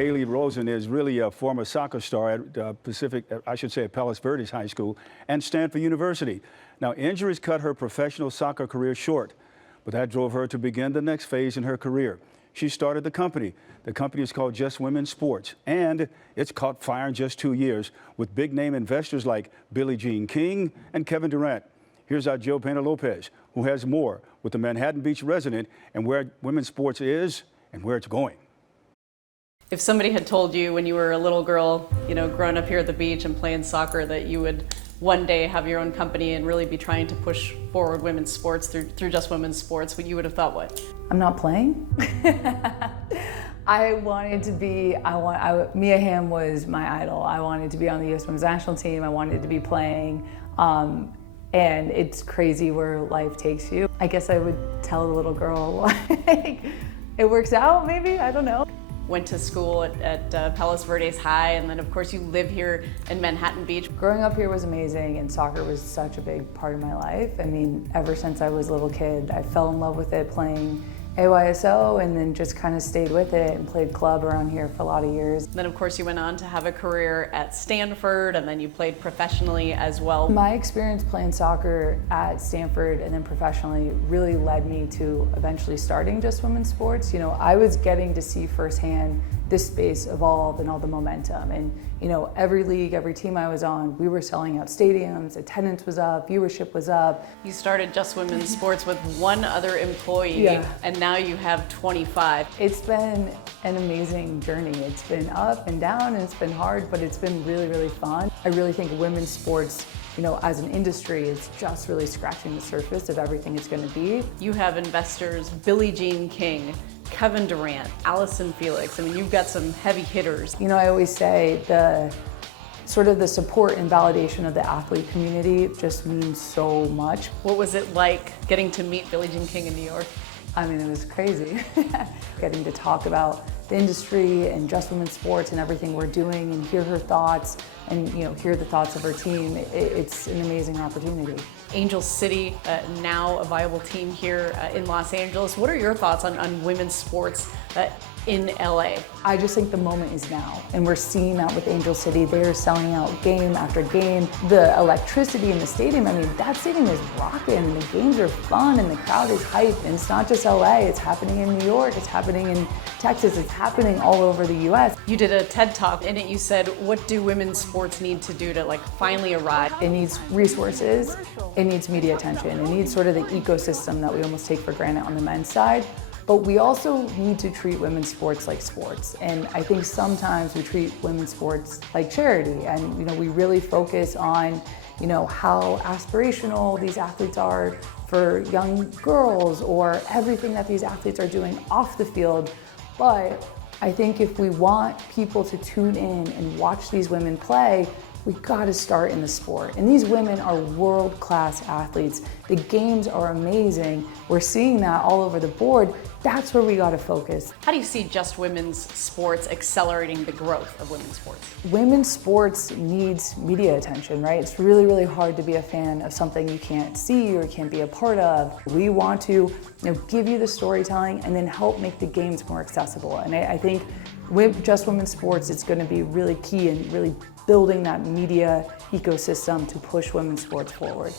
Haley Rosen is really a former soccer star at at Palos Verdes High School and Stanford University. Now, injuries cut her professional soccer career short, but that drove her to begin the next phase in her career. She started the company. The company is called Just Women's Sports, and it's caught fire in just 2 years with big-name investors like Billie Jean King and Kevin Durant. Here's our Painter Lopez, who has more with the Manhattan Beach resident and where women's sports is and where it's going. If somebody had told you when you were a little girl, growing up here at the beach and playing soccer, that you would one day have your own company and really be trying to push forward women's sports through Just Women's Sports, you would have thought what? I'm not playing. I wanted to be, Mia Hamm was my idol. I wanted to be on the U.S. Women's National Team. I wanted to be playing. And it's crazy where life takes you. I guess I would tell a little girl, like, it works out maybe, I don't know. Went to school at Palos Verdes High, and then of course you live here in Manhattan Beach. Growing up here was amazing, and soccer was such a big part of my life. I mean, ever since I was a little kid, I fell in love with it playing AYSO, and then just kind of stayed with it and played club around here for a lot of years. Then of course you went on to have a career at Stanford, and then you played professionally as well. My experience playing soccer at Stanford and then professionally really led me to eventually starting Just Women's Sports. I was getting to see firsthand this space evolve and all the momentum. And every league, every team I was on, we were selling out stadiums, attendance was up, viewership was up. You started Just Women's Sports with one other employee, and now you have 25. It's been an amazing journey. It's been up and down, and it's been hard, but it's been really, really fun. I really think women's sports, as an industry, is just really scratching the surface of everything it's going to be. You have investors, Billie Jean King, Kevin Durant, Allison Felix. I mean, you've got some heavy hitters. I always say the support and validation of the athlete community just means so much. What was it like getting to meet Billie Jean King in New York? I mean, it was crazy. Getting to talk about the industry and Just Women's Sports and everything we're doing, and hear her thoughts and hear the thoughts of her team. It's an amazing opportunity. Angel City, now a viable team here in Los Angeles. What are your thoughts on women's sports in LA? I just think the moment is now, and we're seeing that with Angel City. They're selling out game after game. The electricity in the stadium, I mean, that stadium is rocking, and the games are fun, and the crowd is hyped. And it's not just LA, it's happening in New York, it's happening in Texas, it's happening all over the US. You did a TED Talk. In it you said, what do women's sports need to do to finally arrive? It needs resources, it needs media attention, it needs sort of the ecosystem that we almost take for granted on the men's side. But we also need to treat women's sports like sports. And I think sometimes we treat women's sports like charity. And we really focus on how aspirational these athletes are for young girls, or everything that these athletes are doing off the field. But I think if we want people to tune in and watch these women play, we gotta start in the sport. And these women are world-class athletes. The games are amazing. We're seeing that all over the board. That's where we gotta focus. How do you see Just Women's Sports accelerating the growth of women's sports? Women's sports needs media attention, right? It's really, really hard to be a fan of something you can't see or can't be a part of. We want to give you the storytelling and then help make the games more accessible. And I think with Just Women's Sports, it's gonna be really key in really building that media ecosystem to push women's sports forward.